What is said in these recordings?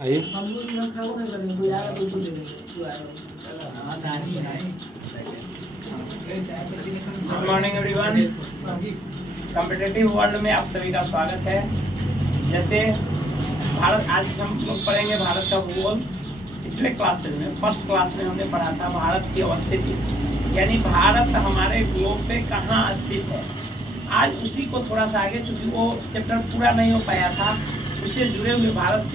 आइए। Good morning everyone. Competitive world में आप सभी का स्वागत है। जैसे भारत, आज हम लोग पढ़ेंगे भारत का भूगोल। पिछले क्लासेज में, फर्स्ट क्लास में हमने पढ़ा था भारत की अवस्थिति, यानी भारत हमारे ग्लोब पे कहाँ स्थित है। आज उसी को थोड़ा सा आगे, चूँकि वो चैप्टर पूरा नहीं हो पाया था, उससे जुड़े हुए भारत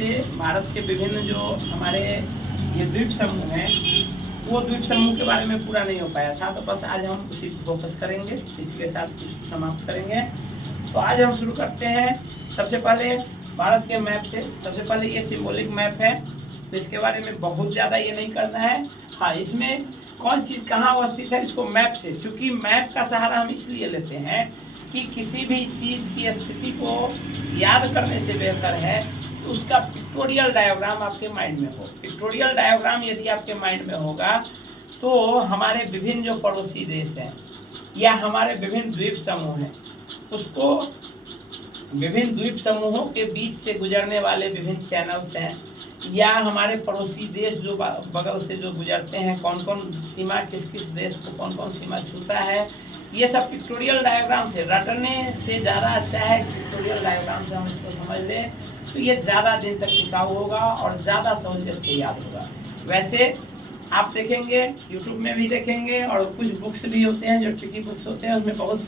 के विभिन्न जो हमारे ये द्वीप समूह हैं, वो द्वीप समूह के बारे में पूरा नहीं हो पाया था, तो बस आज हम उसी पर फोकस करेंगे, इसी के साथ कुछ समाप्त करेंगे। तो आज हम शुरू करते हैं सबसे पहले भारत के मैप से। सबसे पहले ये सिंबॉलिक मैप है, तो इसके बारे में बहुत ज़्यादा ये नहीं करना है। हाँ, इसमें कौन चीज़ कहाँ अवस्थित है इसको मैप से, चूँकि मैप का सहारा हम इसलिए लेते हैं कि किसी भी चीज़ की स्थिति को याद करने से बेहतर है कि उसका पिक्टोरियल डायग्राम आपके माइंड में हो। पिक्टोरियल डायग्राम यदि आपके माइंड में होगा तो हमारे विभिन्न जो पड़ोसी देश हैं या हमारे विभिन्न द्वीप समूह हैं, उसको विभिन्न द्वीप समूहों के बीच से गुजरने वाले विभिन्न चैनल्स हैं, या हमारे पड़ोसी देश जो बगल से जो गुजरते हैं, कौन कौन सीमा, किस किस देश को कौन कौन सीमा छूता है, ये सब पिक्टोरियल डायग्राम से, रटने से ज़्यादा अच्छा है पिक्टोरियल डायग्राम से हम इसको समझ लें, तो ये ज़्यादा दिन तक टिकाऊ होगा और ज़्यादा सहूलियत से याद होगा। वैसे आप देखेंगे, यूट्यूब में भी देखेंगे, और कुछ बुक्स भी होते हैं जो ट्रिकी बुक्स होते हैं, उसमें बहुत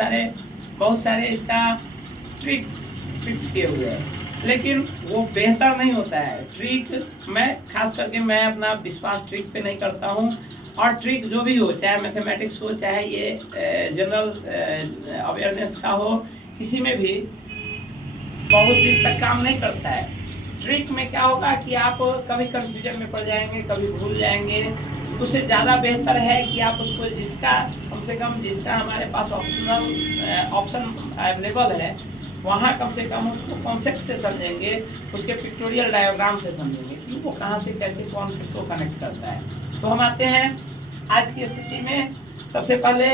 सारे इसका ट्रिक फिक्स किए हुए हैं, लेकिन वो बेहतर नहीं होता है। ट्रिक खास करके मैं अपना विश्वास ट्रिक पे नहीं करता हूँ, और ट्रिक जो भी हो, चाहे मैथमेटिक्स हो, चाहे ये जनरल अवेयरनेस का हो, किसी में भी बहुत दिन तक काम नहीं करता है। ट्रिक में क्या होगा कि आप कभी कंफ्यूजन में पड़ जाएंगे, कभी भूल जाएंगे। उससे ज़्यादा बेहतर है कि आप उसको कम से कम जिसका हमारे पास ऑप्शन अवेलेबल है, वहाँ कम से कम उसको कॉन्सेप्ट से समझेंगे, उसके पिक्टोरियल डायग्राम से समझेंगे कि वो कहाँ से कैसे कौन किसको कनेक्ट करता है। तो हम आते हैं आज की स्थिति में। सबसे पहले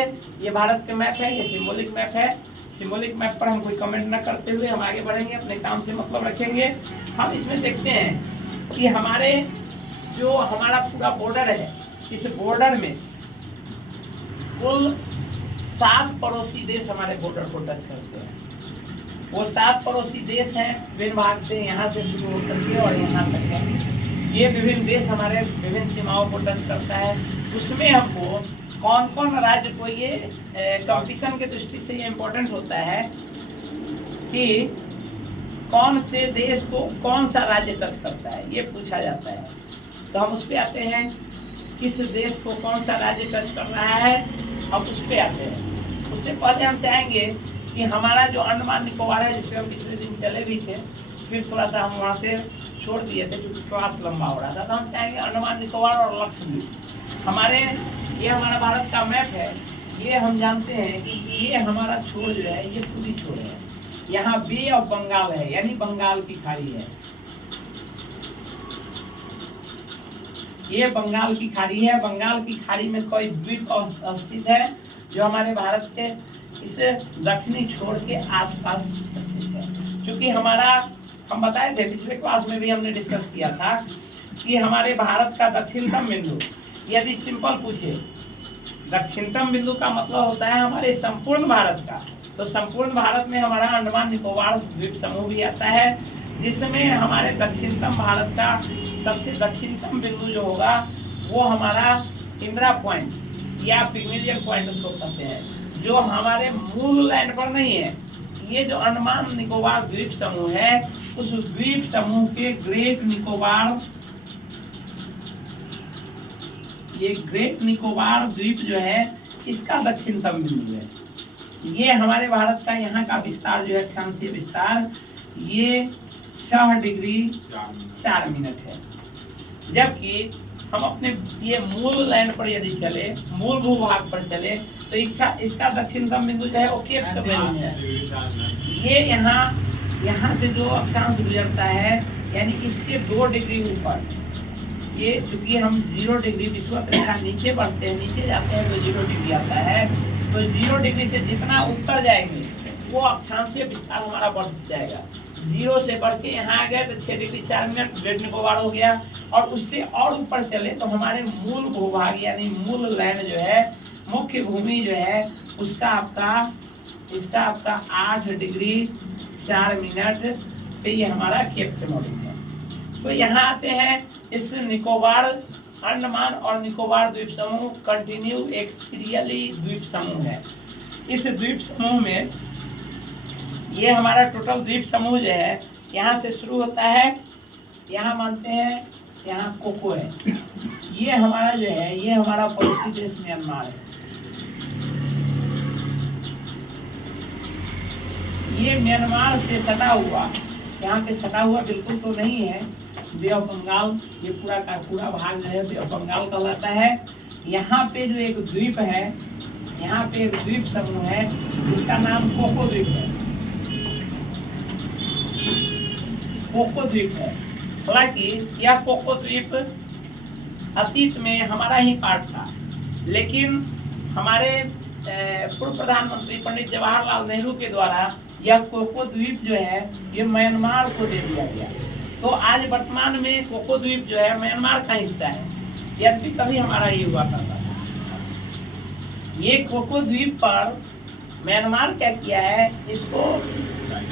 ये भारत के मैप है, ये सिंबॉलिक मैप है। सिंबॉलिक मैप पर हम कोई कमेंट ना करते हुए हम आगे बढ़ेंगे, अपने काम से मतलब रखेंगे। हम इसमें देखते हैं कि हमारा पूरा बॉर्डर है, इस बॉर्डर में कुल 7 पड़ोसी देश हमारे बॉर्डर को टच करते हैं। वो 7 पड़ोसी देश हैं विभिन्न भाग से, यहाँ से शुरू होकर के और यहाँ तक है। ये विभिन्न देश हमारे विभिन्न सीमाओं को टच करता है। उसमें हमको कौन कौन राज्य को, ये कंपटीशन के दृष्टि से ये इम्पोर्टेंट होता है कि कौन से देश को कौन सा राज्य टच करता है, ये पूछा जाता है। तो हम उस पर आते हैं, किस देश को कौन सा राज्य टच कर रहा है, अब उस पर आते हैं। उससे पहले हम चाहेंगे कि हमारा जो अंडमान निकोबार है, जिसपे हम पिछले दिन चले भी थे, फिर थोड़ा सा हम वहाँ से छोड़ दिए थे क्योंकि क्लास लंबा हो रहा था, तो हम चाहेंगे अंडमान निकोबार और लक्षद्वीप। ये हमारा भारत का मैप है। ये हम जानते हैं कि ये हमारा छोर जो है, ये पूरी छोर है। यहाँ बे ऑफ बंगाल है, यानी बंगाल की खाड़ी है। ये बंगाल की खाड़ी है। बंगाल की खाड़ी में कोई द्वीप स्थित है जो हमारे भारत के इस दक्षिणी छोर के आसपास स्थित है। क्योंकि हम बताए थे, पिछले क्लास में भी हमने डिस्कस किया था कि हमारे भारत का दक्षिणतम बिंदु, यदि सिंपल पूछे, दक्षिणतम बिंदु का मतलब होता है हमारे संपूर्ण भारत का। तो संपूर्ण भारत में हमारा अंडमान निकोबार द्वीप समूह भी आता है, जिसमें हमारे दक्षिणतम भारत का सबसे दक्षिणतम बिंदु जो होगा वो हमारा इंदिरा पॉइंट या पिग्मेलियन पॉइंट उसको कहते हैं, जो हमारे मूल लैंड पर नहीं है। ये जो अंडमान निकोबार द्वीप समूह है, उस द्वीप समूह के ग्रेट निकोबार द्वीप जो है, इसका दक्षिणतम बिंदु है। ये हमारे भारत का यहाँ का विस्तार जो है, अक्षांशीय विस्तार, ये 6 डिग्री 4 मिनट है। जबकि हम अपने ये मूल लैंड पर यदि चले, मूल भूभाग पर चले, तो इसका दक्षिणतम बिंदु जो है वो केप कमेरून है। ये यहाँ से जो अक्षांश गुजरता है, यानी इससे 2 डिग्री ऊपर, ये चूंकि हम 0 डिग्री विषुवत रेखा नीचे बढ़ते हैं, नीचे जाते हैं तो 0 डिग्री आता है। तो 0 डिग्री से जितना उत्तर जाएंगे वो अक्षांशीय विस्तार हमारा बढ़ जाएगा। 0 से बढ़ के यहाँ आ गए तो 6 डिग्री 4 मिनट ग्रेट निकोबार हो गया। और उससे और ऊपर चले तो हमारे मूल भूभाग यानी मूल लैंड जो है, मुख्य भूमि जो है उसका इसका आपका 8 डिग्री 4 मिनट पे ये हमारा केप कैमोलिन है। तो यहाँ आते हैं इस निकोबार, अंडमान और निकोबार द्वीप समूह कंटिन्यू एक सीरियली द्वीप समूह है। इस द्वीप समूह में ये हमारा टोटल द्वीप समूह जो है यहाँ से शुरू होता है, यहाँ मानते हैं यहाँ कोको है, ये हमारा जो है ये हमारा पड़ोसी देश म्यांमार है। ये म्यांमार से सटा हुआ, यहाँ पे सटा हुआ बिल्कुल तो नहीं है, बे ऑफ बंगाल, ये पूरा का पूरा भाग जो है बे ऑफ बंगाल कहलाता है। यहाँ पे जो एक द्वीप है, यहाँ पे एक द्वीप समूह है जिसका नाम कोको द्वीप है, कोको द्वीप है। हालांकि यह कोको द्वीप अतीत में हमारा ही पार्ट था, लेकिन हमारे पूर्व प्रधानमंत्री पंडित जवाहरलाल नेहरू के द्वारा यह कोको द्वीप जो है ये म्यांमार को दे दिया गया। तो आज वर्तमान में कोको द्वीप जो है म्यांमार का हिस्सा है, यद्यपि कभी हमारा ही हुआ करता था। ये कोको द्वीप पर म्यांमार क्या किया है, इसको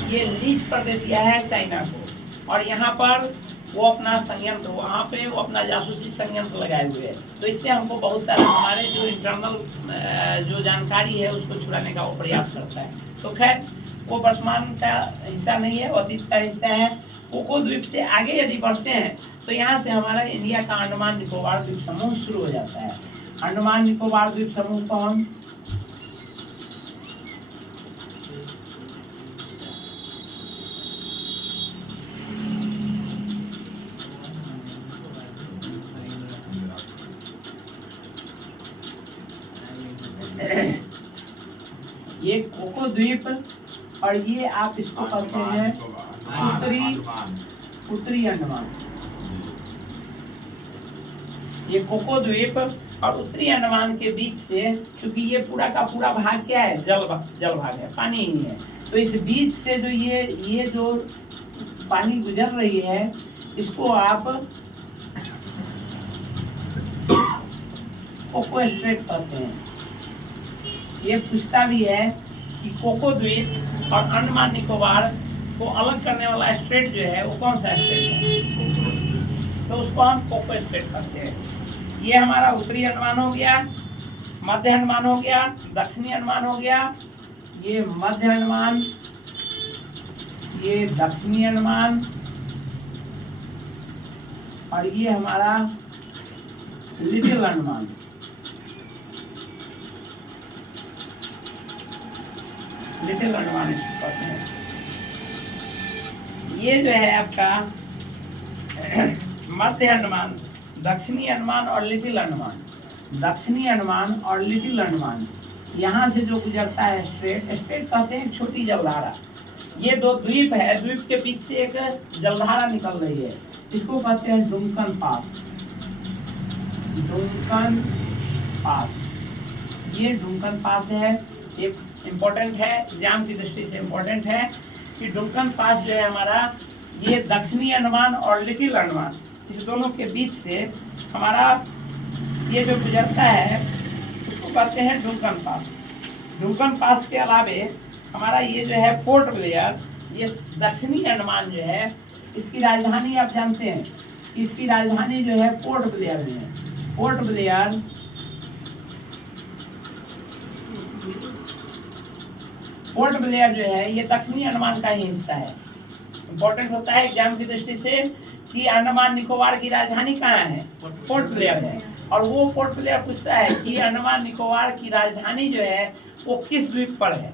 ये लीज पर दे दिया है चाइना को, और यहाँ पर वो अपना संयंत्र, वहाँ पे वो अपना जासूसी संयंत्र लगाए हुए है। तो इससे हमको बहुत सारा हमारे जो इंटरनल जो जानकारी है उसको छुड़ाने का वो प्रयास करता है। तो खैर वो वर्तमान का हिस्सा नहीं है, वो अतीत का हिस्सा है। कोको द्वीप से आगे यदि बढ़ते हैं तो यहाँ से हमारा इंडिया का अंडमान निकोबार द्वीप समूह शुरू हो जाता है। अंडमान निकोबार द्वीप समूह को हम ये कोको द्वीप और ये आप इसको कहते हैं उत्तरी अंडमान। ये कोको द्वीप और उत्तरी अंडमान के बीच से, क्योंकि ये पूरा का पूरा भाग क्या है, जल भाग है, पानी ही है। तो इस बीच से जो ये जो पानी गुजर रही है इसको आप कोको स्ट्रेट कहते हैं। ये पूछता भी है कि कोको द्वीप और अंडमान निकोबार को अलग करने वाला स्टेट जो है वो कौन सा स्टेट है, तो उसको हम कोको स्टेट कहते हैं। ये हमारा उत्तरी अंडमान हो गया, मध्य अंडमान हो गया, दक्षिणी अंडमान हो गया, ये मध्य अंडमान, ये दक्षिणी अंडमान, और ये हमारा लिटिल अंडमान। लिटिल अंडमान इसको कहते हैं। ये जो है आपका मध्य अंडमान, दक्षिणी अंडमान और लिटिल अंडमान, दक्षिणी अंडमान और लिटिल अंडमान, यहाँ से जो गुजरता है स्ट्रेट कहते हैं छोटी जलधारा। ये दो द्वीप है, द्वीप के बीच से एक जलधारा निकल रही है, इसको कहते हैं डुंकन पास। डुंकन पास, ये डुंकन पास है, एक इम्पोर्टेंट है, एग्जाम की दृष्टि से इम्पोर्टेंट है कि डुंकन पास जो है हमारा ये दक्षिणी अंडमान और लिटिल अंडमान, इस दोनों के बीच से हमारा ये जो गुजरता है उसको कहते हैं डुंकन पास। डुंकन पास के अलावे हमारा ये जो है पोर्ट ब्लेयर, ये दक्षिणी अंडमान जो है इसकी राजधानी आप जानते हैं, इसकी राजधानी जो है पोर्ट ब्लेयर में है। पोर्ट ब्लेयर जो है ये दक्षिणी अंडमान का ही हिस्सा है। इम्पोर्टेंट होता है एग्जाम की दृष्टि से कि अंडमान निकोबार की राजधानी कहाँ है, पोर्ट ब्लेयर है, और वो पोर्ट ब्लेयर पूछता है कि अंडमान निकोबार की राजधानी जो है वो किस द्वीप पर है,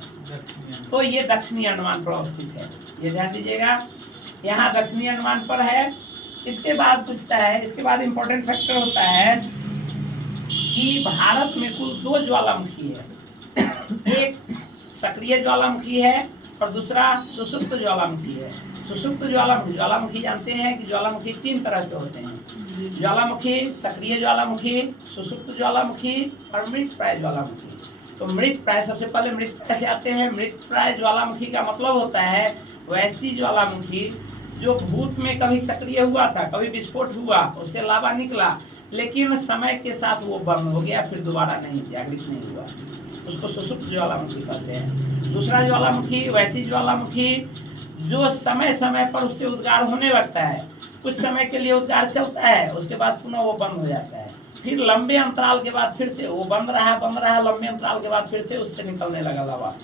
तो ये दक्षिणी अंडमान पर अवस्थित है, ये ध्यान दीजिएगा, यहाँ दक्षिणी अंडमान पर है। इसके बाद पूछता है, इसके बाद इम्पोर्टेंट फैक्टर होता है कि भारत में कुल 2 ज्वालामुखी है, एक सक्रिय ज्वालामुखी है और दूसरा सुषुप्त ज्वालामुखी है। सुषुप्त ज्वालामुखी जानते हैं कि ज्वालामुखी 3 तरह के होते हैं, ज्वालामुखी, सक्रिय ज्वालामुखी, सुषुप्त ज्वालामुखी और मृतप्राय ज्वालामुखी। तो मृतप्राय, सबसे पहले मृतप्राय से आते हैं। मृतप्राय ज्वालामुखी का मतलब होता है वैसी ज्वालामुखी जो भूत में कभी सक्रिय हुआ था, कभी विस्फोट हुआ, उससे लावा निकला, लेकिन समय के साथ वो बंद हो गया, फिर दोबारा नहीं जागृत नहीं हुआ, उसको सुषुप्त ज्वालामुखी कहते हैं। दूसरा ज्वालामुखी वैसी ज्वालामुखी जो समय समय पर उससे उद्गार होने लगता है, कुछ समय के लिए उद्गार चलता है, उसके बाद पुनः वो बंद हो जाता है, फिर लंबे अंतराल के बाद फिर से वो बंद रहा, लंबे अंतराल के बाद फिर से उससे निकलने लगा लावा,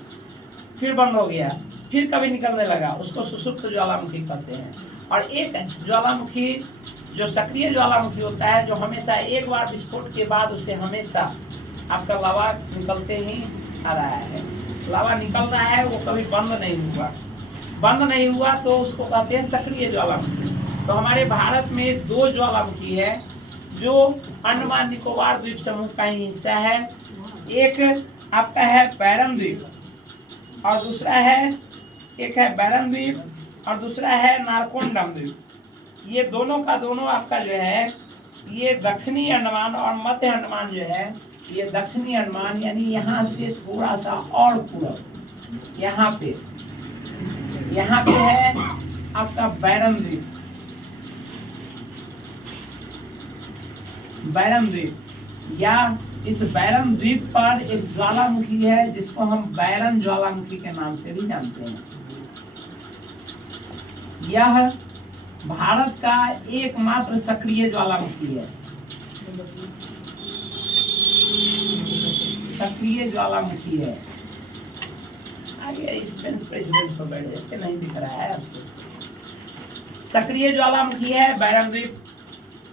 फिर बंद हो गया, फिर कभी निकलने लगा, उसको सुषुप्त ज्वालामुखी कहते हैं। और एक ज्वालामुखी जो सक्रिय ज्वालामुखी होता है, जो हमेशा एक बार विस्फोट के बाद उससे हमेशा आपका लावा निकलते ही आ रहा है, लावा निकल रहा है, वो कभी बंद नहीं हुआ तो उसको कहते हैं सक्रिय ज्वालामुखी। तो हमारे भारत में दो ज्वालामुखी है जो अंडमान निकोबार द्वीप समूह का ही हिस्सा है। एक आपका है बैरम द्वीप और दूसरा है, एक है बैरम द्वीप और दूसरा है नारकोंडम द्वीप। ये दोनों का दोनों आपका जो है, ये दक्षिणी अंडमान और मध्य अंडमान जो है, ये दक्षिणी अंडमान यानी यहाँ से थोड़ा सा और पूरब, यहाँ पे है आपका बैरम द्वीप या इस बैरम द्वीप पर एक ज्वालामुखी है जिसको हम बैरम ज्वालामुखी के नाम से भी जानते हैं। यह भारत का एकमात्र सक्रिय ज्वालामुखी है, आगे इस प्रेसिडेंट पर बैठ जाते, नहीं दिख रहा है आपको। सक्रिय ज्वालामुखी है बैरम द्वीप।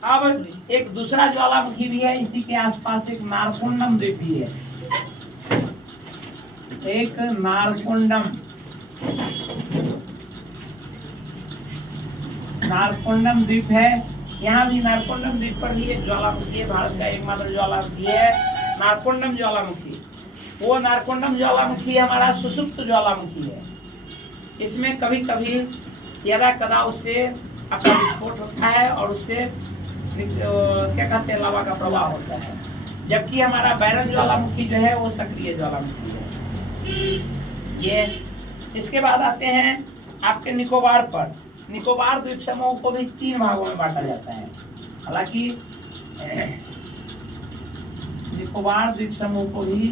अब एक दूसरा ज्वालामुखी भी है इसी के आसपास, एक नारकोंडम द्वीप भी है, एक नारकोंडम द्वीप है। यहाँ भी नारकोंडम द्वीप पर भी एक ज्वालामुखी है, भारत का एकमात्र ज्वालामुखी है नारकोंडम ज्वालामुखी। वो नारकोंडम ज्वालामुखी हमारा सुषुप्त ज्वालामुखी है। इसमें कभी कभी यदा कदा उससे अपना विस्फोट होता है और उससे क्या कहते हैं, लावा का प्रवाह होता है। जबकि हमारा बैरम ज्वालामुखी जो है वो सक्रिय ज्वालामुखी है। ये इसके बाद आते हैं आपके निकोबार पर। निकोबार द्वीप समूह को भी 3 भागों में बांटा जाता है। हालांकि निकोबार द्वीप समूह को भी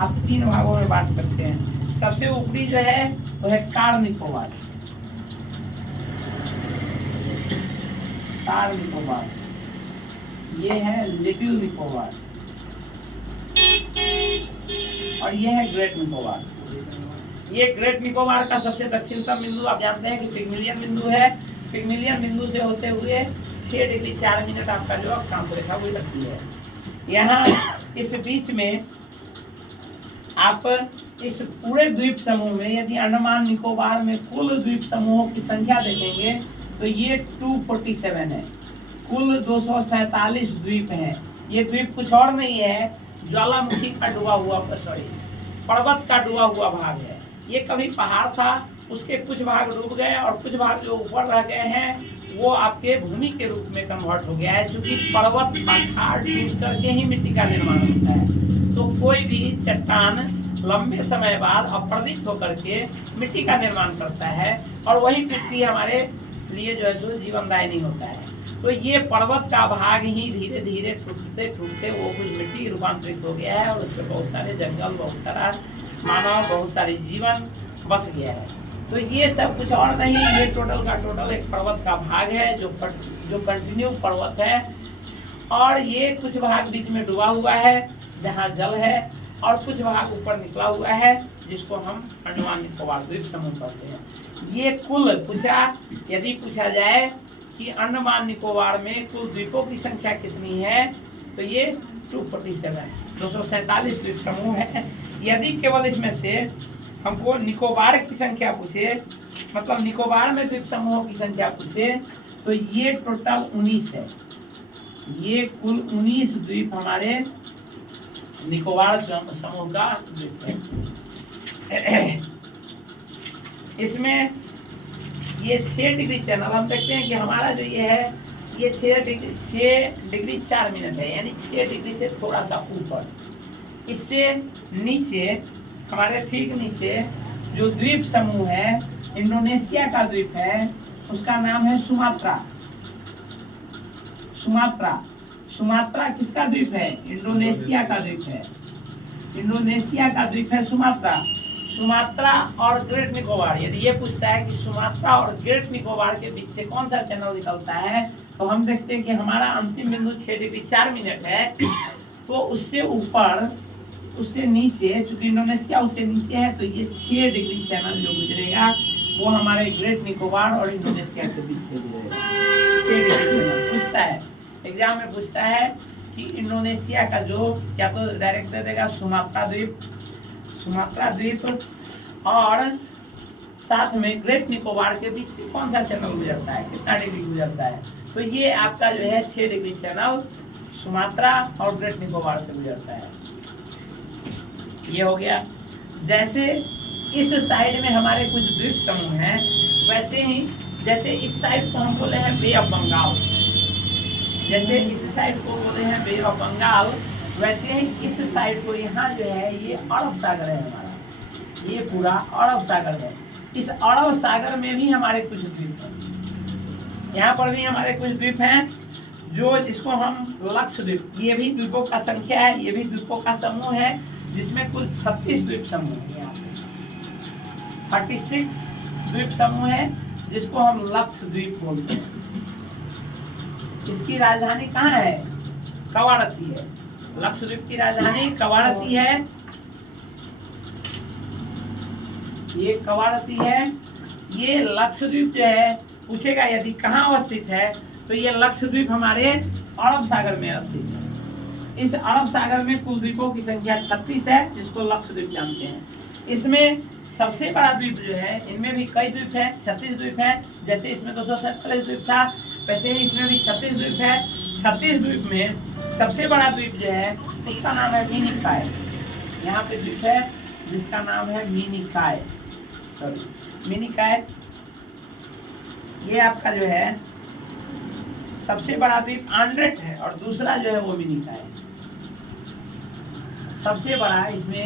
आप 3 भागों में बांट सकते हैं। सबसे ऊपरी जो है वो है कार निकोबार, ये है लिटिल निकोबार और ये है ग्रेट निकोबार। ये ग्रेट निकोबार का सबसे दक्षिणतम बिंदु आप जानते हैं कि पिग्मिलियन बिंदु है। पिग्मिलियन बिंदु से होते हुए 6 डिग्री 4 मिनट आपका जो अक्षांश रेखा वो लगती है। यहाँ इस बीच में आप इस पूरे द्वीप समूह में यदि अंडमान निकोबार में कुल द्वीप समूहों की संख्या देखेंगे तो ये 247 है। कुल 247 द्वीप हैं। ये द्वीप कुछ और नहीं है, ज्वालामुखी का डूबा हुआ, पर्वत का डूबा हुआ भाग है। ये कभी पहाड़ था, उसके कुछ भाग डूब गए और कुछ भाग जो ऊपर रह गए हैं वो आपके भूमि के रूप में कन्वर्ट हो गया है। क्योंकि पर्वत पठार टूट करके ही मिट्टी का निर्माण होता है, तो कोई भी चट्टान लंबे समय बाद अपरदित होकर के मिट्टी का निर्माण करता है और वही मिट्टी हमारे लिए जो है सो जीवनदायिनी होता है। तो ये पर्वत का भाग ही धीरे धीरे टूटते टूटते वो कुछ मिट्टी रूपांतरित हो गया है और उसमें बहुत सारे जंगल, बहुत सारा मानव, बहुत सारी जीवन बस गया है। तो ये सब कुछ और नहीं, ये टोटल का टोटल एक पर्वत का भाग है जो कंटिन्यू पर्वत है। और ये कुछ भाग बीच में डूबा हुआ है जहाँ जल है और कुछ भाग ऊपर निकला हुआ है जिसको हम अंडमान निकोबार द्वीप समूह कहते हैं। ये कुल यदि पूछा जाए कि अंडमान निकोबार में कुल द्वीपों की संख्या कितनी है तो ये 247 द्वीप समूह है। यदि केवल इसमें से हमको निकोबार की संख्या पूछे, मतलब निकोबार में द्वीप समूहों की संख्या पूछे, तो ये टोटल 19 है। ये कुल 19 द्वीप हमारे निकोबार समूह का द्वीप है। इसमें ये 6 डिग्री चैनल हम देखते हैं कि हमारा जो ये है ये 6 डिग्री 4 मिनट है, यानी 6 डिग्री से थोड़ा सा ऊपर। इससे नीचे हमारे ठीक नीचे जो द्वीप समूह है इंडोनेशिया का द्वीप है, उसका नाम है सुमात्रा। सुमात्रा, सुमात्रा किसका द्वीप है? इंडोनेशिया का द्वीप है। इंडोनेशिया का द्वीप है सुमात्रा। सुमात्रा और ग्रेट निकोबार, यदि ये पूछता है कि सुमात्रा और ग्रेट निकोबार के बीच से कौन सा चैनल निकलता है, तो हम देखते हैं कि हमारा अंतिम बिंदु 6 डिग्री 4 मिनट है। तो उससे ऊपर, उससे नीचे, चूंकि इंडोनेशिया उससे नीचे है, तो ये 6 डिग्री चैनल जो गुजरेगा वो हमारे ग्रेट निकोबार और इंडोनेशिया के बीच से गुजरेगा। 6 डिग्री चैनल पूछता है, एग्जाम में पूछता है कि इंडोनेशिया का जो, या तो डायरेक्ट दे देगा सुमात्रा द्वीप, सुमात्रा द्वीप और साथ में ग्रेट निकोबार के बीच से कौन सा चैनल गुजरता है, कितना डिग्री गुजरता है। तो ये आपका जो है 6 डिग्री चैनल सुमात्रा और ग्रेट निकोबार से गुजरता है। ये हो गया। जैसे इस साइड में हमारे कुछ द्वीप समूह हैं, वैसे ही जैसे इस साइड को हम बोले हैं बे ऑफ बंगाल, जैसे इस साइड को बोले हैं बे ऑफ बंगाल, वैसे ही इस साइड को यहाँ जो है ये अरब सागर है हमारा, ये पूरा अरब सागर है। इस अरब सागर में भी हमारे कुछ द्वीप हैं, यहाँ पर भी हमारे कुछ द्वीप हैं, जो जिसको हम लक्षद्वीप, ये भी द्वीपों का संख्या है, ये भी द्वीपों का समूह है, जिसमें कुल 36 द्वीप समूह है। यहाँ पे 36 द्वीप समूह है, जिसको हम लक्षद्वीप बोलते हैं। इसकी राजधानी कहाँ है? कवारत्ती है। लक्षद्वीप की राजधानी कवारत्ती है, ये कवारत्ती है। ये लक्षद्वीप जो है, पूछेगा यदि कहाँ अवस्थित है, तो ये लक्षद्वीप हमारे अरब सागर में स्थित है। इस अरब सागर में कुल द्वीपों की संख्या 36 है, जिसको लक्षद्वीप जानते हैं। इसमें सबसे बड़ा द्वीप जो है, इनमें भी कई द्वीप है, 36 द्वीप है। जैसे इसमें 247 द्वीप था, वैसे ही इसमें भी 36 द्वीप है। 36 द्वीप में सबसे बड़ा द्वीप जो है, उसका नाम है मिनिकॉय। यहाँ पे द्वीप है जिसका नाम है मिनिकॉय, मिनिकॉय। ये आपका जो है सबसे बड़ा द्वीप आंड्रेट है, और दूसरा जो है वो मिनिकॉय है। सबसे बड़ा इसमें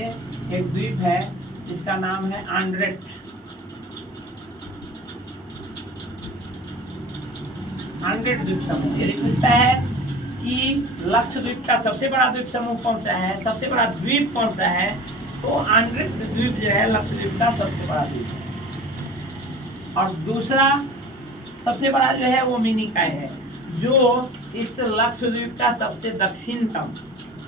एक द्वीप है जिसका नाम है आंड्रेट। आंड्रेट द्वीप समूह। यदि पूछता है कि लक्षद्वीप का सबसे बड़ा द्वीप समूह कौन सा है, सबसे बड़ा द्वीप कौन सा है, तो आंड्रेट द्वीप जो है लक्षद्वीप का सबसे बड़ा द्वीप है। और दूसरा सबसे बड़ा जो है वो मिनिकॉय है, जो इस लक्षद्वीप का सबसे दक्षिणतम,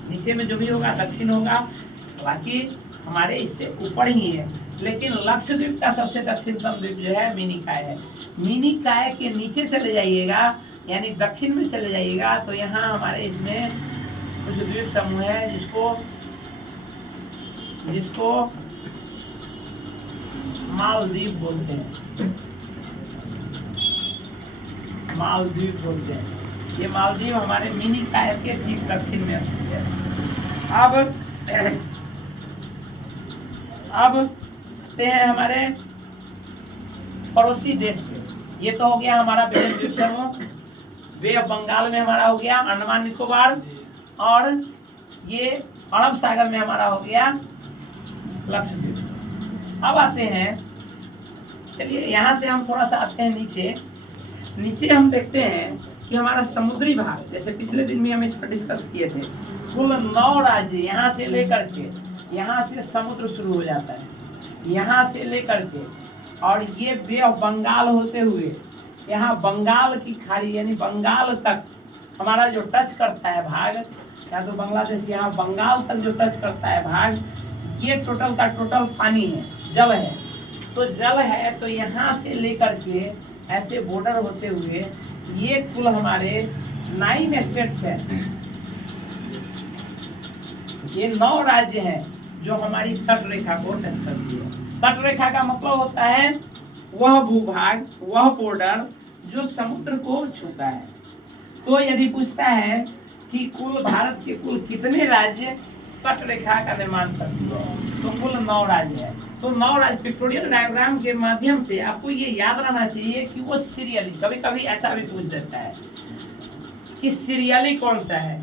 नीचे में जो भी होगा दक्षिण होगा, हालांकि हमारे इससे ऊपर ही है, लेकिन लक्षद्वीप का सबसे दक्षिणतम द्वीप जो है मिनिकॉय है। मिनिकॉय के नीचे चले जाइएगा, यानी दक्षिण में चले जाइएगा, तो यहाँ हमारे इसमें कुछ द्वीप समूह है जिसको मालदीव बोलते हैं, मालदीव बोलते हैं। ये मालदीव हमारे मिनिकॉय के ठीक दक्षिण में स्थित है। अब आते हैं हमारे पड़ोसी देश पे। ये तो हो गया हमारा विभिन्न द्वीप समूह। बे ऑफ बंगाल में हमारा हो गया अंडमान निकोबार, और ये अरब सागर में हमारा हो गया लक्षद्वीप। अब आते हैं, चलिए यहाँ से हम थोड़ा सा आते हैं नीचे हम देखते हैं कि हमारा समुद्री भाग, जैसे पिछले दिन भी हम इस पर डिस्कस किए थे, कुल 9 राज्य, यहाँ से लेकर के, यहाँ से समुद्र शुरू हो जाता है, यहाँ से लेकर के, और ये बे ऑफ बंगाल होते हुए यहाँ बंगाल की खाड़ी यानी बंगाल तक हमारा जो टच करता है भाग, या तो बांग्लादेश यहाँ बंगाल तक जो टच करता है भाग, ये टोटल का टोटल पानी है, जल है। तो जल है, तो यहाँ से लेकर के ऐसे बॉर्डर होते हुए ये कुल हमारे 9 स्टेट्स हैं, ये 9 राज्य हैं जो हमारी तट रेखा को टच करती है। तट रेखा का मतलब होता है वह भूभाग, वह बॉर्डर जो समुद्र को छूता है। तो यदि पूछता है कि कुल भारत के कुल कितने राज्य तट रेखा का निर्माण करती है, तो कुल 9 राज्य है। तो 9 राज्य पिक्टोरियल डायग्राम के माध्यम से आपको ये याद रहना चाहिए कि वो सीरियली, कभी कभी ऐसा भी पूछ देता है कि सीरियली कौन सा है,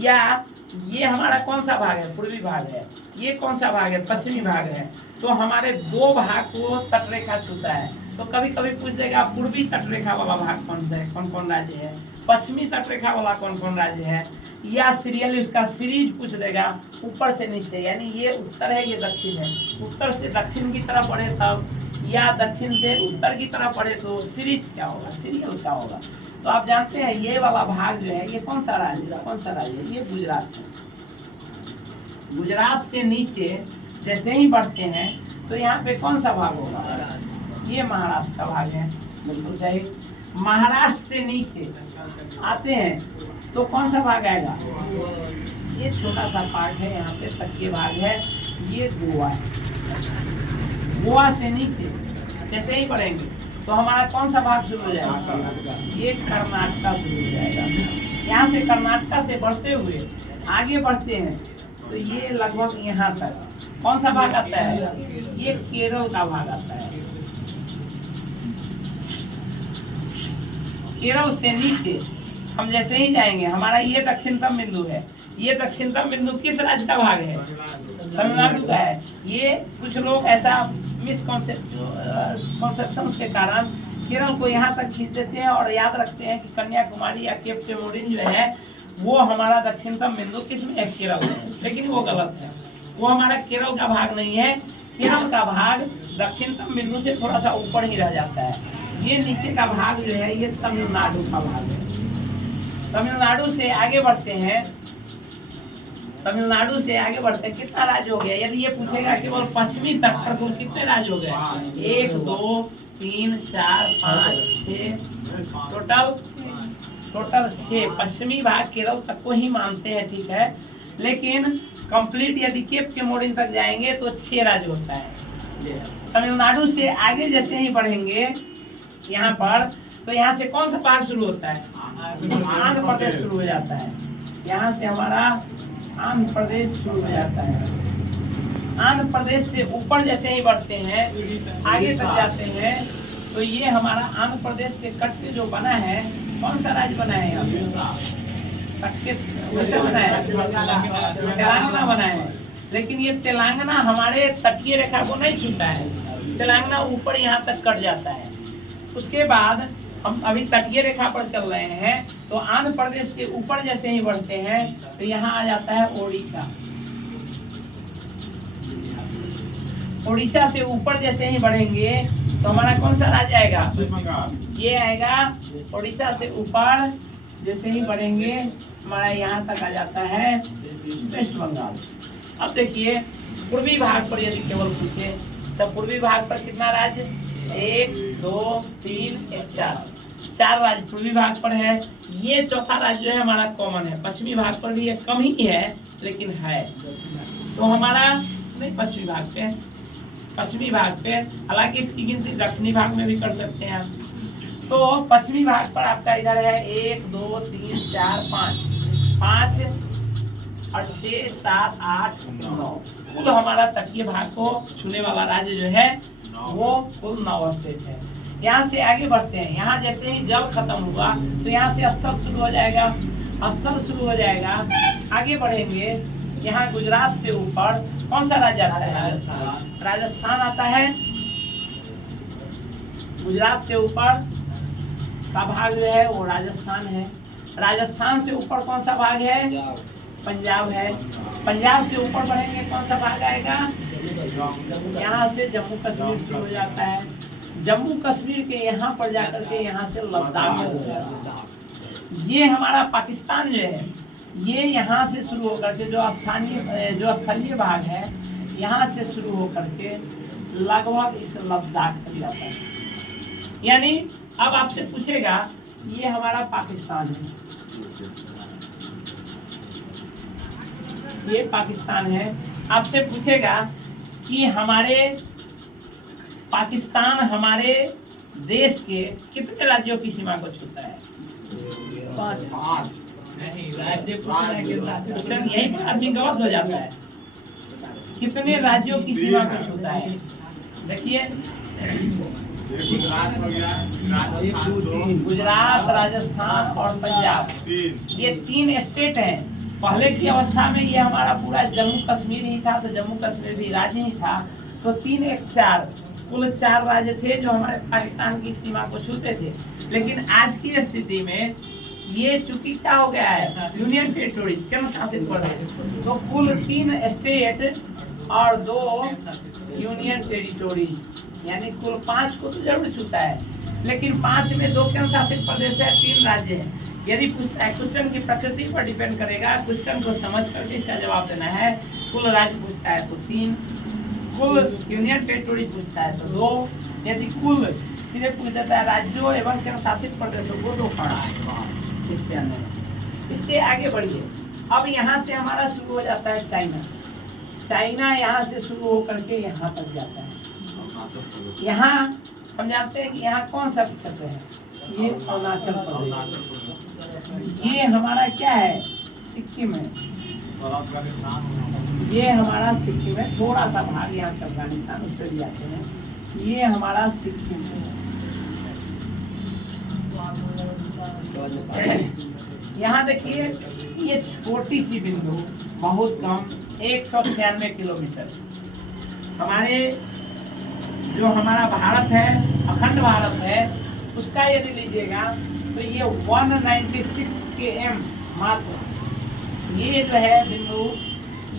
या ये हमारा कौन सा भाग है, पूर्वी भाग है, ये कौन सा भाग है, पश्चिमी भाग है। तो हमारे दो भाग को तटरेखा छूता है। तो कभी कभी पूछ देगा पूर्वी तटरेखा वाला भाग कौन सा है, कौन कौन राज्य है, पश्चिमी तटरेखा वाला कौन कौन राज्य है, या सीरियल इसका सीरीज पूछ देगा ऊपर से नीचे, यानी ये उत्तर है ये दक्षिण है, उत्तर से दक्षिण की तरफ बढ़े तब, या दक्षिण से उत्तर की तरफ बढ़े तो सीरीज क्या होगा, सीरियल क्या होगा। तो आप जानते हैं ये वाला भाग जो है ये कौन सा राज्य है, कौन सा राज्य है, ये गुजरात है। गुजरात से नीचे जैसे ही बढ़ते हैं तो यहाँ पे कौन सा भाग होगा, ये महाराष्ट्र का भाग है, बिल्कुल सही। महाराष्ट्र से नीचे आते हैं तो कौन सा भाग आएगा, ये छोटा सा पार्ट है यहाँ पे तटीय भाग है, ये गोवा है। गोवा से नीचे जैसे ही बढ़ेंगे तो हमारा कौन सा भाग शुरू हो जाएगा, ये कर्नाटका शुरू हो जाएगा। यहाँ से कर्नाटका से बढ़ते हुए आगे बढ़ते हैं तो ये लगभग यहाँ तक कौन सा भाग आता है, ये केरल का भाग आता है। केरल से नीचे हम जैसे ही जाएंगे हमारा ये दक्षिणतम बिंदु है, ये दक्षिणतम बिंदु किस राज्य का भाग है, तमिलनाडु का है। ये कुछ लोग ऐसा मिसकॉन्सेप्शन के कारण केरल को यहाँ तक खींच देते हैं और याद रखते हैं कि कन्याकुमारी या केप टेमुरिन जो है वो हमारा दक्षिणतम बिंदु किसमें है, केरल में, लेकिन वो गलत है। वो हमारा केरल का भाग नहीं है, केरल का भाग दक्षिणतम बिंदु से थोड़ा सा ऊपर ही रह जाता है। ये नीचे का भाग जो है ये तमिलनाडु का भाग है। तमिलनाडु से आगे बढ़ते हैं, तमिलनाडु से आगे बढ़ते हैं कितना राज्य हो गया, यदि ये पूछेगा केवल पश्चिमी तट पर कुल कितने राज्य हो गए, 1 2 3 4 5 6 टोटल 6। पश्चिमी भाग केरल तक को ही मानते हैं, ठीक है, लेकिन कंप्लीट यदि केप के मोडिन तक जाएंगे तो 6 राज्य होता है। तमिलनाडु से आगे जैसे ही बढ़ेंगे यहाँ पर तो यहाँ से कौन सा भाग शुरू होता है, आंध्र प्रदेश शुरू हो जाता है। यहाँ से हमारा आंध्र प्रदेश शुरू हो जाता है। आंध्र प्रदेश से ऊपर जैसे ही बढ़ते हैं आगे तक जाते हैं तो ये हमारा आंध्र प्रदेश से कट के जो बना है कौन सा राज्य बना है, यहाँ बना है तेलंगाना बना है। लेकिन ये तेलंगाना हमारे तटीय रेखा को नहीं छूता है, तेलंगाना ऊपर यहाँ तक कट जाता है। उसके बाद हम अभी तटीय रेखा पर चल रहे हैं तो आंध्र प्रदेश से ऊपर जैसे ही बढ़ते हैं तो यहाँ आ जाता है ओडिशा। ओडिशा से ऊपर जैसे ही बढ़ेंगे तो हमारा कौन सा राज्य आएगा, ये आएगा। ओडिशा से ऊपर जैसे ही बढ़ेंगे हमारा यहाँ तक आ जाता है वेस्ट बंगाल। अब देखिए पूर्वी भाग पर यदि केवल पूछे तो पूर्वी भाग पर कितना राज्य, 1 2 3 1 4 राज्य पूर्वी भाग पर है। ये चौथा राज्य जो है हमारा कॉमन है, पश्चिमी भाग पर भी ये कम ही है लेकिन है। तो हमारा नहीं पश्चिमी भाग पे हालांकि इसकी गिनती दक्षिणी भाग में भी कर सकते हैं आप। तो पश्चिमी भाग पर आपका इधर है 1 2 3 4 5 और 6 7 8 9 कुल हमारा तटीय भाग को छूने वाला राज्य जो है वो कुल 9 स्टेट है। यहाँ से आगे बढ़ते हैं, यहाँ जैसे ही जल खत्म हुआ तो यहाँ से स्थल शुरू हो जाएगा, आगे बढ़ेंगे। यहाँ गुजरात से ऊपर कौन सा राज्य आता है, राजस्थान आता है। गुजरात से ऊपर का भाग जो है वो राजस्थान है। राजस्थान से ऊपर कौन सा भाग है, पंजाब है। पंजाब से ऊपर बढ़ेंगे कौन सा भाग आएगा, यहाँ से जम्मू कश्मीर शुरू हो जाता है। जम्मू कश्मीर के यहाँ पर जाकर के यहाँ से लद्दाख हो जाता है। ये हमारा पाकिस्तान जो है ये यहाँ से शुरू होकर के जो स्थलीय भाग है यहाँ से शुरू होकर के लगभग इस लद्दाख तक जाता है। यानी अब आपसे पूछेगा ये हमारा पाकिस्तान है, ये पाकिस्तान है। आपसे पूछेगा कि हमारे पाकिस्तान हमारे देश के कितने राज्यों की सीमा को छूता है, 5। यही पर आदमी गलत हो जाता है, कितने राज्यों की सीमा को छूता है। देखिए गुजरात, राजस्थान और पंजाब ये 3 स्टेट हैं। पहले की अवस्था में ये हमारा पूरा जम्मू कश्मीर ही था, तो जम्मू कश्मीर भी राज्य ही था। तो 3 एक 4 कुल 4 राज्य थे जो हमारे पाकिस्तान की सीमा को छूते थे। लेकिन आज की स्थिति में ये चूंकि क्या हो गया है, यूनियन टेरिटोरीज, केंद्र शासित प्रदेश, तो कुल 3 स्टेट और 2 यूनियन टेरिटोरीज, यानी कुल 5 को तो जरूर छूता है। लेकिन 5 में 2 केंद्र शासित प्रदेश है, 3 राज्य है। यदि पूछता है, क्वेश्चन की प्रकृति पर डिपेंड करेगा, क्वेश्चन को समझ करके इसका जवाब देना है। कुल राज्य पूछता है तो 3, कुल यूनियन टेरिटोरी पूछता है तो 2, यदि कुल सीधे पूछ देता है राज्यों एवं केंद्र शासित प्रदेशों को 2 पड़ा है। इससे आगे बढ़िए। अब यहाँ से हमारा शुरू हो जाता है चाइना। चाइना यहाँ से शुरू होकर के यहाँ तक जाता है। यहाँ हम जानते हैं कि यहाँ कौन सा क्षेत्र है, ये अरुणाचल प्रदेश, ये हमारा क्या है, सिक्किम है, ये हमारा सिक्किम है। थोड़ा सा भाग यहाँ से अफगानिस्तान, उस पर भी आते हैं। ये हमारा सिक्किम है। यहाँ देखिए, ये छोटी सी बिंदु, बहुत कम, 196 किलोमीटर। हमारे जो हमारा भारत है, अखंड भारत है, उसका यदि लीजिएगा तो ये 196 km मात्र। ये जो है बिंदु,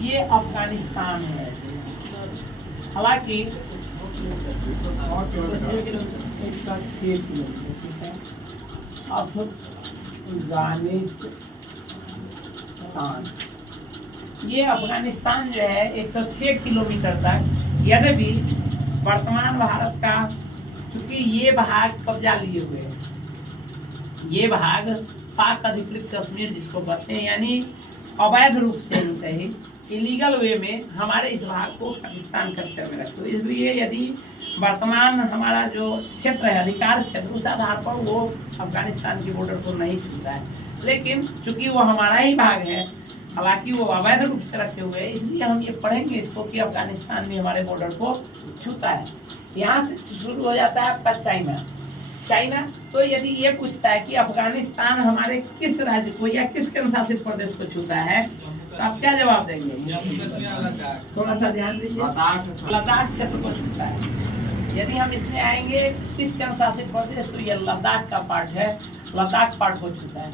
ये अफगानिस्तान है। हालांकि 106 किलोमीटर अफगानिस्तान, ये अफगानिस्तान जो है 106 किलोमीटर तक। यद्यपि वर्तमान भारत का, क्योंकि ये भाग कब्जा लिए हुए है, ये भाग पाक अधिकृत कश्मीर जिसको कहते हैं, यानी अवैध रूप से ही सही, इलीगल वे में हमारे इस भाग को पाकिस्तान कब्जे में रखते। तो इसलिए यदि वर्तमान हमारा जो क्षेत्र है, अधिकार क्षेत्र, उस आधार पर वो अफगानिस्तान की बॉर्डर को नहीं छूता है। लेकिन चूंकि वो हमारा ही भाग है, हालांकि वो अवैध रूप से रखे हुए हैं, इसलिए हम ये पढ़ेंगे इसको कि अफगानिस्तान भी हमारे बॉर्डर को छूता है। यहाँ से शुरू हो जाता है आपका चाइना। चाइना, तो यदि ये पूछता है कि अफगानिस्तान हमारे किस राज्य को या किस केंद्र शासित प्रदेश को छूता है, तो आप क्या जवाब देंगे? थोड़ा सा ध्यान दीजिए, लद्दाख क्षेत्र को छूता है। यदि हम इसमें आएंगे किस केंद्र शासित प्रदेश, तो ये लद्दाख का पार्ट है, लद्दाख पार्ट को छूता है।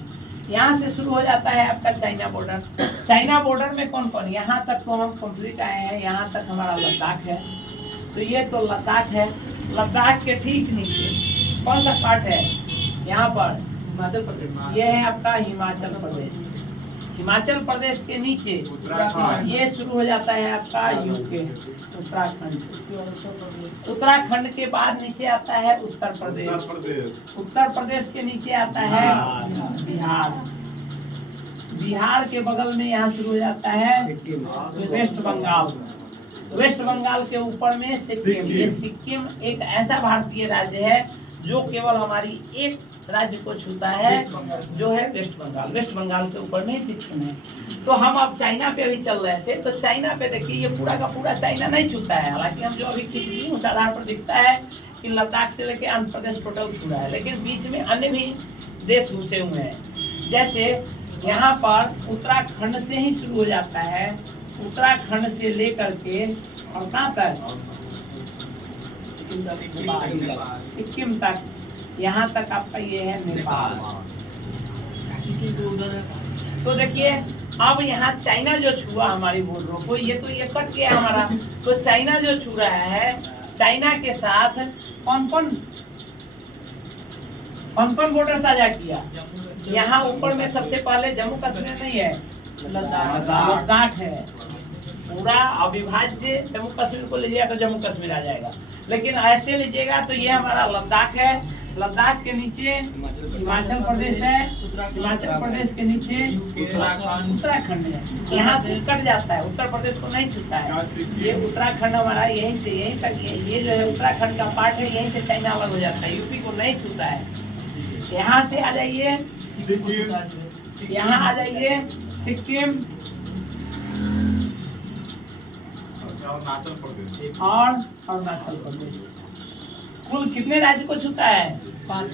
यहाँ से शुरू हो जाता है आपका चाइना बॉर्डर। चाइना बॉर्डर में कौन कौन, यहाँ तक तो हम कंप्लीट आए हैं, यहाँ तक हमारा लद्दाख है। तो ये तो लद्दाख है। लद्दाख के ठीक नीचे कौन सा पार्ट है, यहाँ पर हिमाचल प्रदेश, ये है आपका हिमाचल प्रदेश। हिमाचल प्रदेश के नीचे ये शुरू हो जाता है आपका यूके, उत्तराखंड। उत्तराखंड के बाद नीचे आता है उत्तर प्रदेश। उत्तर प्रदेश के नीचे आता है बिहार। बिहार के बगल में यहाँ शुरू हो जाता है वेस्ट बंगाल। वेस्ट बंगाल के ऊपर में सिक्किम। ये सिक्किम एक ऐसा भारतीय राज्य है जो केवल हमारी एक राज्य को छूता है, जो है वेस्ट बंगाल। वेस्ट बंगाल के ऊपर में सिक्किम है। तो हम अब चाइना पे भी चल रहे थे, तो चाइना पे देखिए ये पूरा का पूरा चाइना नहीं छूता है। हालांकि हम जो अभी खींच लिए उस आधार पर दिखता है कि लद्दाख से लेकर आंध्र प्रदेश टोटल छूटा है, लेकिन बीच में अन्य भी देश घुसे हुए हैं। जैसे यहाँ पर उत्तराखंड से ही शुरू हो जाता है, उत्तराखंड से लेकर के और कहाँ तक, सिक्किम तक, यहाँ तक आपका ये है नेपाल। तो देखिए अब यहाँ चाइना जो छुआ हमारी बॉर्डरों को, ये तो ये कट गया हमारा। तो चाइना जो छू रहा है, चाइना के साथ कौन कौन बॉर्डर साझा किया। यहाँ ऊपर में सबसे पहले जम्मू कश्मीर नहीं है, लद्दाख है। पूरा अविभाज्य जम्मू कश्मीर को लीजिएगा तो जम्मू कश्मीर आ जाएगा, लेकिन ऐसे लीजिएगा तो ये हमारा लद्दाख है। लद्दाख के नीचे हिमाचल प्रदेश है, हिमाचल प्रदेश के नीचे उत्तराखंड है। यहाँ से कट जाता है, उत्तर प्रदेश को नहीं छूता है। ये उत्तराखंड हमारा यहीं से यहीं तक, ये जो है उत्तराखंड का पार्ट है, यहीं से चाइना अलग हो जाता है, यूपी को नहीं छूता है। यहाँ से आ जाइए, यहाँ आ जाइए सिक्किम और अरुणाचल प्रदेश। कुल कितने राज्य को छूता है? 5।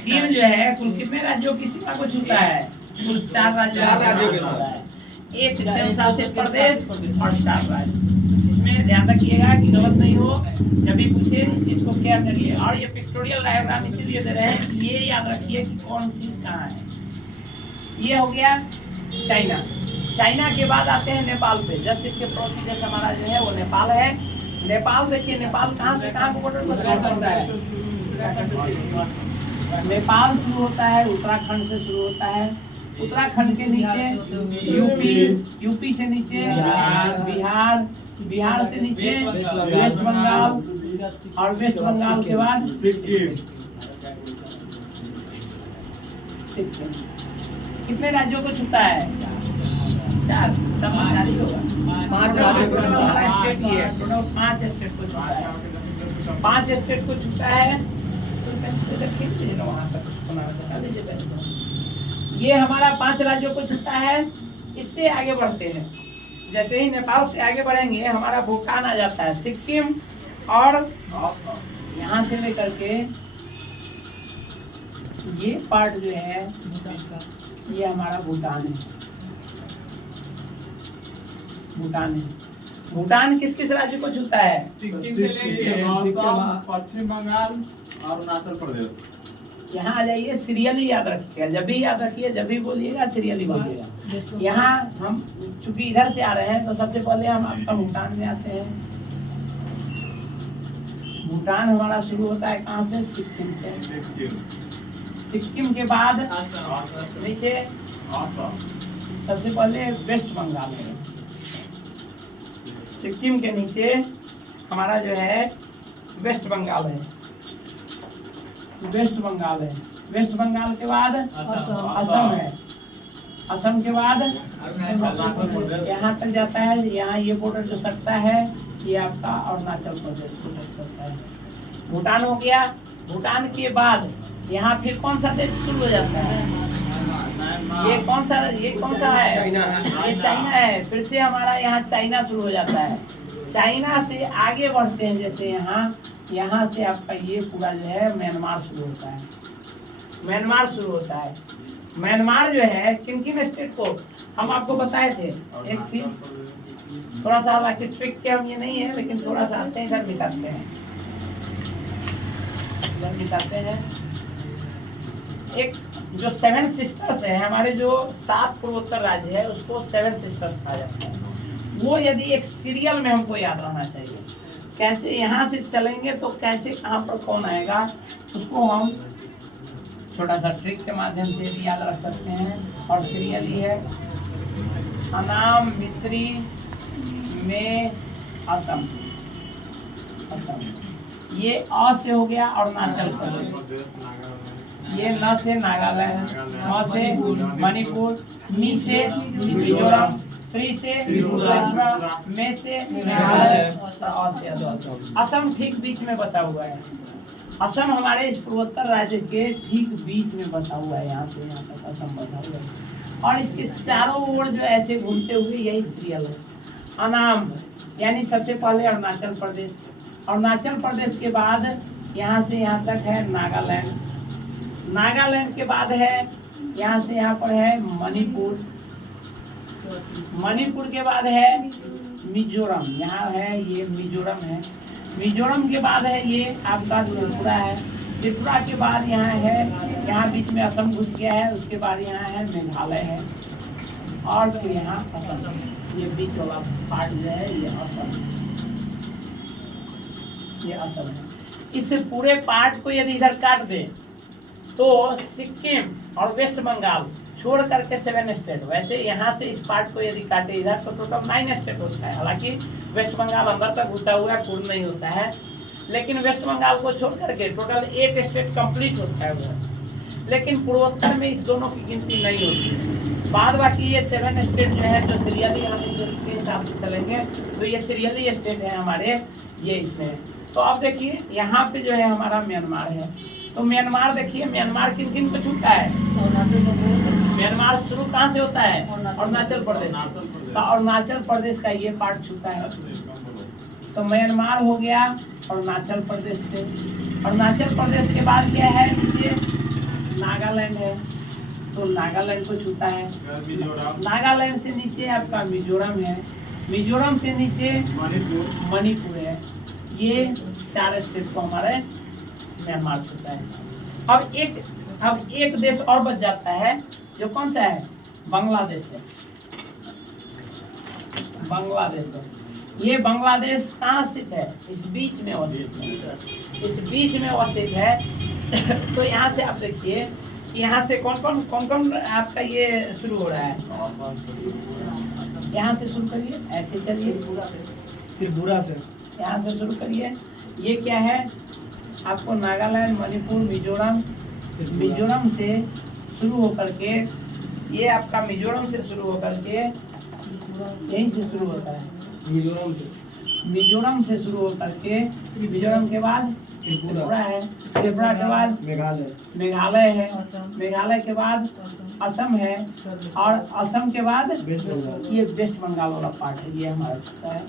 चीन जो है कुल कितने राज्यों की सीमा को छूता है? कुल 4 राज्यों को छूता है। एक केंद्र शासित प्रदेश और 4 राज्य। इसमें हैं, ध्यान रखिएगा कि गलत नहीं हो। जब भी पूछे इस चीज को केयर करिए। और ये पिक्टोरियल डायग्राम इसीलिए दे रहे हैं कि ये याद रखिए कि कौन चीज कहाँ है। ये हो गया चाइना। चाइना के बाद आते हैं नेपाल पे। जस्ट इसके प्रोसीजर हमारा जो है वो नेपाल है। नेपाल देखिए, नेपाल कहाँ से कहाँ को बॉर्डर करता है। नेपाल शुरू होता है उत्तराखंड से शुरू होता है। उत्तराखंड के नीचे यूपी, यूपी से नीचे बिहार, बिहार से नीचे वेस्ट बंगाल, और वेस्ट बंगाल के बाद सिक्किम। कितने राज्यों को छूता है? 4। समझदारी होगा। 5 राज्यों को छूता है। टोटल 5 स्टेट को छूता है। 5 स्टेट को छूता है। वहाँ तक ये हमारा 5 राज्यों को छूता है। इससे आगे बढ़ते हैं। जैसे ही नेपाल से आगे बढ़ेंगे हमारा भूटान आ जाता है, सिक्किम, और यहाँ से लेकर के ये पार्ट जो है ये हमारा भूटान है। भूटान है। भूटान किस किस राज्य को छूता है? सिक्किम से लेके पश्चिम बंगाल, अरुणाचल प्रदेश। यहाँ आ जाइए, सीरियली याद रखिएगा। जब भी याद रखिए, जब भी बोलिएगा सीरियली बोलिएगा। यहाँ हम चूंकि इधर से आ रहे हैं तो सबसे पहले हम आपका भूटान में आते हैं। भूटान हमारा शुरू होता है कहाँ से? सिक्किम से। सिक्किम के बाद नीचे सबसे पहले वेस्ट बंगाल है। सिक्किम के नीचे हमारा जो है वेस्ट बंगाल है। वेस्ट बंगाल है। वेस्ट बंगाल के बाद असम है। असम के बाद यहाँ तक जाता है। यहाँ ये बॉर्डर जो सटता है ये आपका अरुणाचल प्रदेश को टच करता है। भूटान हो गया। भूटान के बाद यहाँ फिर कौन सा देश शुरू हो जाता है? ये कौन सा है? ये चाइना है। फिर से हमारा यहाँ चाइना शुरू हो जाता है। चाइना से आगे बढ़ते हैं। जैसे यहाँ से आपका ये पूरा जो है म्यांमार शुरू होता है। म्यांमार शुरू होता है। म्यांमार जो है किन किन स्टेट को हम आपको बताए थे। एक चीज थोड़ा सा, हालांकि ट्रिक के हम ये नहीं है, लेकिन थोड़ा सा आते हैं इधर दिखाते हैं। इधर दिखाते हैं एक जो 7 सिस्टर्स है, हमारे जो 7 पूर्वोत्तर राज्य है उसको 7 सिस्टर्स कहा जाता है। वो यदि एक सीरियल में हमको याद रहना चाहिए, कैसे यहाँ से चलेंगे तो कैसे कहाँ पर कौन आएगा, उसको हम छोटा सा ट्रिक के माध्यम से भी याद रख सकते हैं। और सीरियल ही है अनाम, मित्री, में, असम। ये अ से हो गया अरुणाचल प्रदेश, ये न से नागालैंड, म से मणिपुर, मी से मिजोरम, त्रि से त्रिपुरा, में से मेघालय, असम ठीक बीच में बसा हुआ है। असम हमारे इस पूर्वोत्तर राज्य के ठीक बीच में बसा हुआ है। यहाँ से यहाँ तक असम बसा हुआ है। और इसके चारों ओर जो ऐसे घूमते हुए यही सीरियल है। अनाम यानी सबसे पहले अरुणाचल प्रदेश। अरुणाचल प्रदेश के बाद यहाँ से यहाँ तक है नागालैंड। नागालैंड के बाद है यहाँ से यहाँ पर है मणिपुर। मणिपुर के बाद है मिजोरम। यहाँ है ये मिजोरम है। मिजोरम के बाद है ये आपका त्रिपुरा है। त्रिपुरा के बाद यहाँ है, यहाँ बीच में असम घुस गया है। उसके बाद यहाँ है मेघालय है, और फिर यहाँ असम। ये बीच वाला पार्ट जो है ये असम, ये असम है। इस पूरे पार्ट को यदि इधर काट दे तो सिक्किम और वेस्ट बंगाल छोड़ करके 7 स्टेट। वैसे यहाँ से इस पार्ट को यदि काटे इधर तो टोटल 9 स्टेट होता है। हालांकि वेस्ट बंगाल अंदर तक घुसा हुआ है, पूर्ण नहीं होता है, लेकिन वेस्ट बंगाल को छोड़ करके टोटल 8 स्टेट कंप्लीट होता है उधर। लेकिन पूर्वोत्तर में इस दोनों की गिनती नहीं होती है। बाद बाकी ये 7 स्टेट जो है, जो सीरियली हम इसके हिसाब से चलेंगे तो ये सीरियली स्टेट है हमारे, ये इसमें। तो अब देखिए यहाँ पे जो है हमारा म्यांमार है। तो म्यांमार देखिए, म्यांमार किन किन को छूता है? म्यांमार शुरू कहाँ से होता है? अरुणाचल प्रदेश। तो अरुणाचल प्रदेश का ये पार्ट छूता है। तो म्यांमार हो गया अरुणाचल प्रदेश से। अरुणाचल प्रदेश के बाद क्या है? नीचे नागालैंड है, तो नागालैंड को छूता है। नागालैंड से नीचे आपका मिजोरम है। मिजोरम से नीचे मणिपुर, मणिपुर है। ये 4 स्टेट को हमारे म्यांमार होता है। अब एक देश और बच जाता है, जो कौन सा है? बांग्लादेश है। बांग्लादेश है। ये बांग्लादेश कहाँ स्थित है? इस बीच में अवस्थित है। इस बीच में अवस्थित है। तो यहाँ से आप देखिए, यहाँ से कौन कौन आपका ये शुरू हो रहा है? यहाँ से शुरू करिए, ऐसे चलिए, त्रिपुरा से यहाँ से शुरू करिए। ये क्या है? आपको नागालैंड, मणिपुर, मिजोरम से शुरू होकर के, ये आपका मिजोरम से शुरू होकर के यहीं से शुरू होता है। मिजोरम से शुरू होकर के, मिजोरम के बाद त्रिपुरा है, त्रिपुरा के बाद मेघालय है, मेघालय के बाद असम है, और असम के बाद ये वेस्ट बंगाल वाला पार्ट है। ये हमारा होता है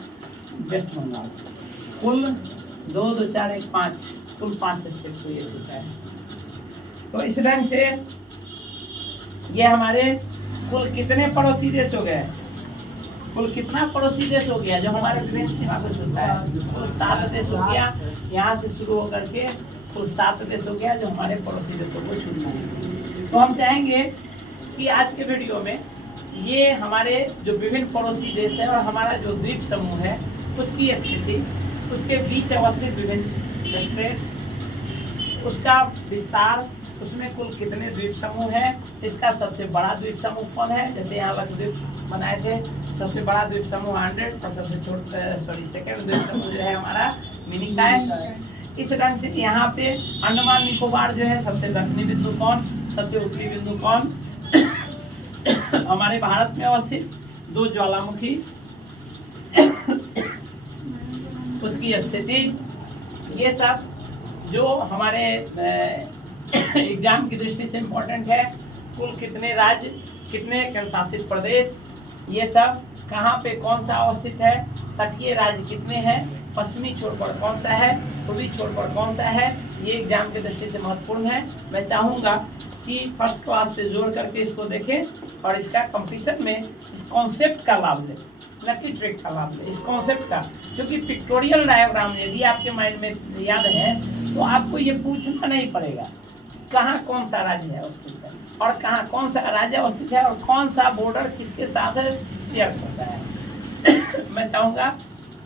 वेस्ट बंगाल। कुल 2 2 4 1 5, कुल 5 स्टेट को ये होता है। तो इस ढंग से ये हमारे कुल कितने पड़ोसी देश हो गए? कुल कितना पड़ोसी देश हो गया जो हमारे फ्रेंच सीमा को छूता है? कुल 7 देश हो गया। यहाँ से शुरू होकर के कुल 7 देश हो गया जो हमारे पड़ोसी देशों को छूता है। तो हम चाहेंगे कि आज के वीडियो में ये हमारे जो विभिन्न पड़ोसी देश है और हमारा जो द्वीप समूह है उसकी स्थिति, उसके बीच अवस्थित विभिन्न स्टेट्स, उसका विस्तार, उसमें कुल कितने द्वीप समूह है, इसका सबसे बड़ा द्वीप समूह कौन है? जैसे यहाँ लक्षद्वीप बनाए थे, सबसे बड़ा द्वीप समूह 100 और सबसे सेकंड द्वीप समूह जो है हमारा मिनी काय। इस ढंग से यहाँ पे अंडमान निकोबार जो है सबसे दक्षिणी बिंदु कौन, सबसे उत्तरी बिंदु कौन? हमारे भारत में अवस्थित 2 ज्वालामुखी, उसकी स्थिति, ये सब जो हमारे एग्जाम की दृष्टि से इम्पोर्टेंट है। कुल कितने राज्य, कितने केंद्र शासित प्रदेश, ये सब कहाँ पे कौन सा अवस्थित है, तटीय राज्य कितने हैं, पश्चिमी छोर पर कौन सा है, पूर्वी छोर पर कौन सा है, ये एग्जाम की दृष्टि से महत्वपूर्ण है। मैं चाहूँगा कि फर्स्ट क्लास से जोड़ करके इसको देखें और इसका कंपटीशन में इस कॉन्सेप्ट का लाभ लें, न कि ट्रिक का लाभ लें, इस कॉन्सेप्ट का। क्योंकि पिक्टोरियल डायग्राम यदि आपके माइंड में याद है तो आपको ये पूछना नहीं पड़ेगा कहाँ कौन सा राज्य है अवस्थित है, और कहाँ कौन सा राज्य अवस्थित है, और कौन सा बॉर्डर किसके साथ शेयर करता है। मैं चाहूँगा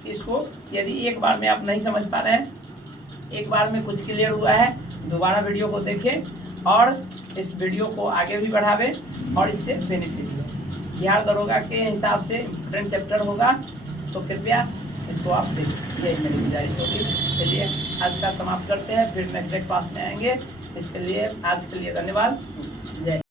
कि इसको यदि एक बार में आप नहीं समझ पा रहे हैं, एक बार में कुछ क्लियर हुआ है, दोबारा वीडियो को देखें और इस वीडियो को आगे भी बढ़ावें और इससे बेनिफिट लें। बिहार दरोगा के हिसाब से इम्पोर्टेंट चैप्टर होगा, तो कृपया इसको आप देखिए, यही मेरी गुजारिश होगी। चलिए आज का समाप्त करते हैं, फिर नेक्स्ट क्लास में आएंगे। इसके लिए आज के लिए धन्यवाद। जय